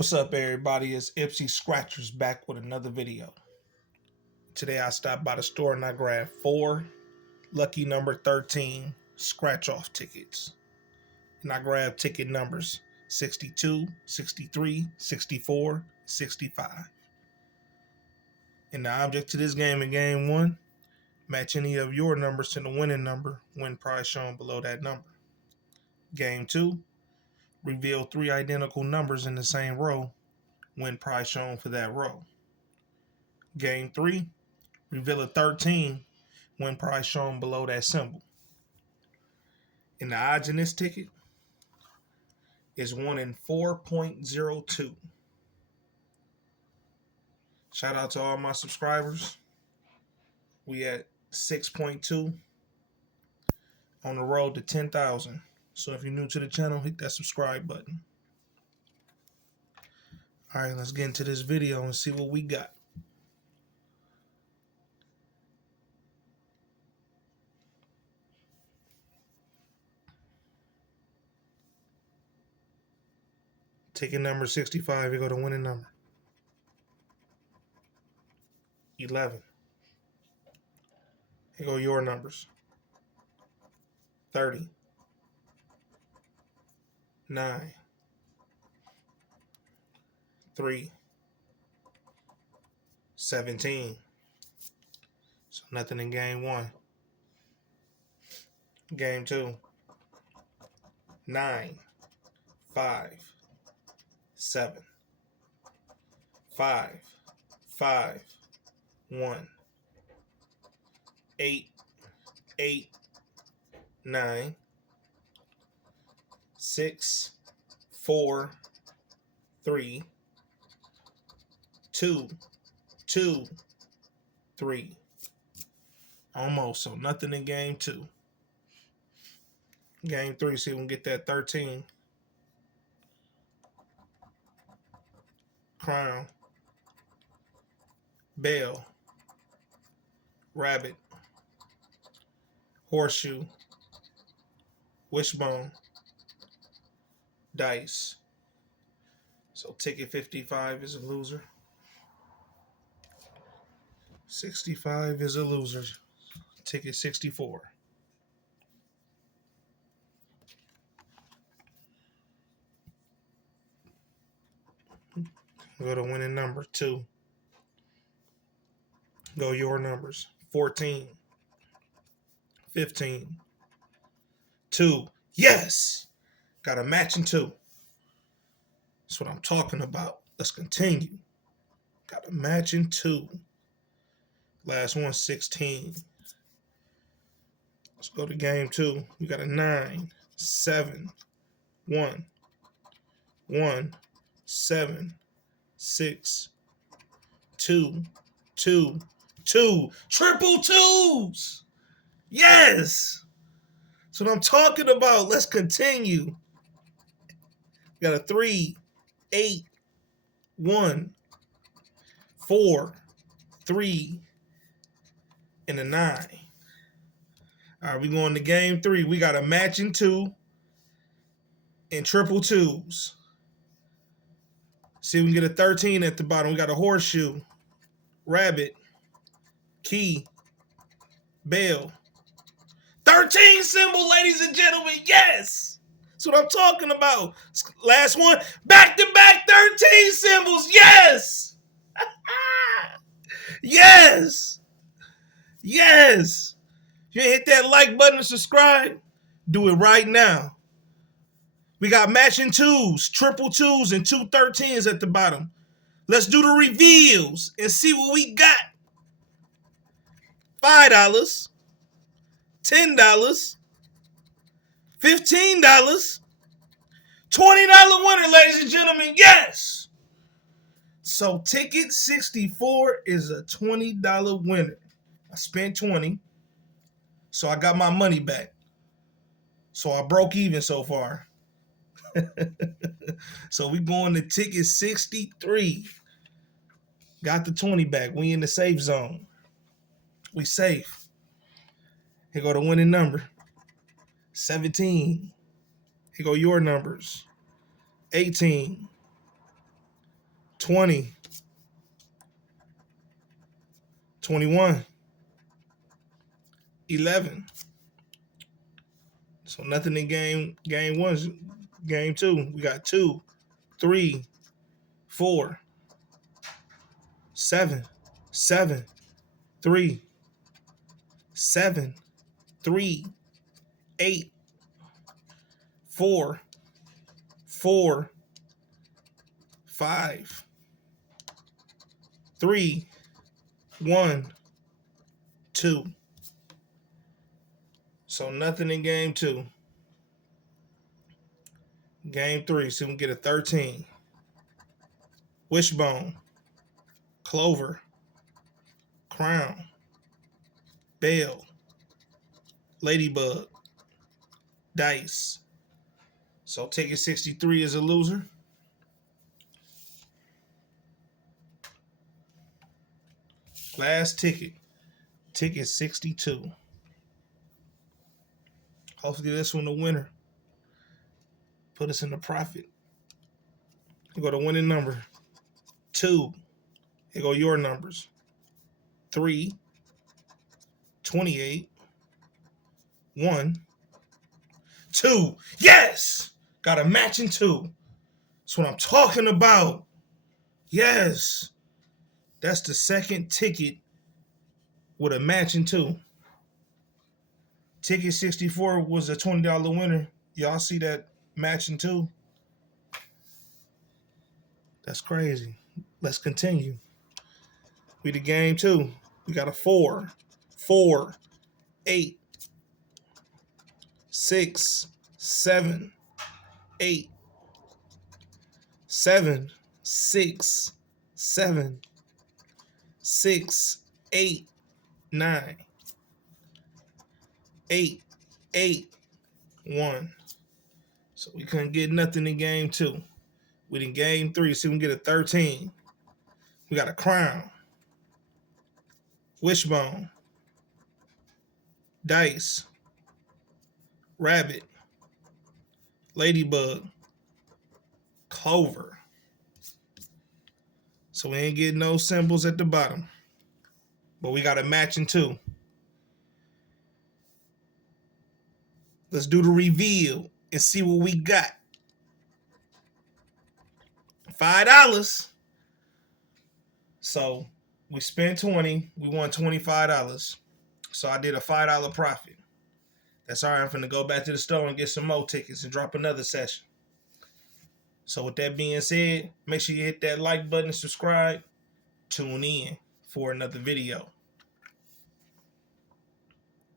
What's up, everybody? It's Ipsy Scratchers back with another video. Today I stopped by the store and I grabbed 4 lucky number 13 scratch off tickets. And I grabbed ticket numbers 62, 63, 64, 65. And the object to this game in game 1, match any of your numbers to the winning number, win prize shown below that number. Game 2, reveal 3 identical numbers in the same row, win prize shown for that row. Game 3, reveal a 13, win prize shown below that symbol. And the odds in this ticket is 1 in 4.02. Shout out to all my subscribers. We at 6.2 on the road to 10,000. So if you're new to the channel, hit that subscribe button. All right, let's get into this video and see what we got. Ticket number 65, you go to winning number. 11. Here go your numbers. 30. 9. 3. 17. So nothing in game 1. Game 2. 9. 5. 7. 5. 5. 1. 8. 8. 9. 6. 4. 3. 2. 2. 3. Almost. So nothing in game 2. Game 3, see if we can get that 13. Crown. Bell. Rabbit. Horseshoe. Wishbone. Dice. So ticket 55 is a loser. 65 is a loser. Ticket 64. Go to winning number 2. Go your numbers. 14. 15. 2. Yes! Got a matching 2. That's what I'm talking about. Let's continue. Got a matching 2. Last one, 16. Let's go to game 2. We got a 9, 7, 1, 1, 7, 6, 2, 2, 2. Triple 2s! Yes! That's what I'm talking about. Let's continue. We got a 3, 8, 1, 4, 3, and a 9. All right, we going to game 3. We got a matching 2 and triple 2s. See if we can get a 13 at the bottom. We got a horseshoe, rabbit, key, bell. 13 symbol, ladies and gentlemen. Yes! That's what I'm talking about. Last one, back-to-back 13 symbols. Yes! Yes! Yes! If you ain't hit that like button and subscribe, do it right now. We got matching 2s, triple 2s, and 2 13s at the bottom. Let's do the reveals and see what we got. $5, $10, $15, $20 winner, ladies and gentlemen. Yes! So ticket 64 is a $20 winner. I spent 20, so I got my money back. So I broke even so far. So we going to ticket 63. Got the 20 back. We in the safe zone. We safe. Here go the winning number. 17. Here go your numbers. 18. 20, 21, 11. So nothing in game one. Game two, we got 2, 3, 4, 7, 7, 3, 7, 3, 8, 4, 4, 5, 3, 1, 2. So nothing in game two. Game three, so we can get a 13. Wishbone, Clover, Crown, Bell, Ladybug, Dice. So ticket 63 is a loser. Last ticket, ticket 62. Hopefully this one the winner. Put us in the profit. You go to winning number 2. Here go your numbers. 3, 28, 1, 2. Yes! Got a matching 2. That's what I'm talking about. Yes. That's the second ticket with a matching 2. Ticket 64 was a $20 winner. Y'all see that matching 2? That's crazy. Let's continue. We the game 2. We got a 4, 4, 8, 6, 7, 8, 7, 6, 7, 6, 8, 9, 8, 8, 1. So we couldn't get nothing in game 2. We in game 3, so we can get a 13. We got a Crown, Wishbone, Dice, Rabbit, Ladybug, Clover. So we ain't getting no symbols at the bottom. But we got a matching 2. Let's do the reveal and see what we got. $5. So we spent 20. We won $25. So I did a $5 profit. That's all right. I'm finna go back to the store and get some more tickets and drop another session. So with that being said, make sure you hit that like button and subscribe. Tune in for another video.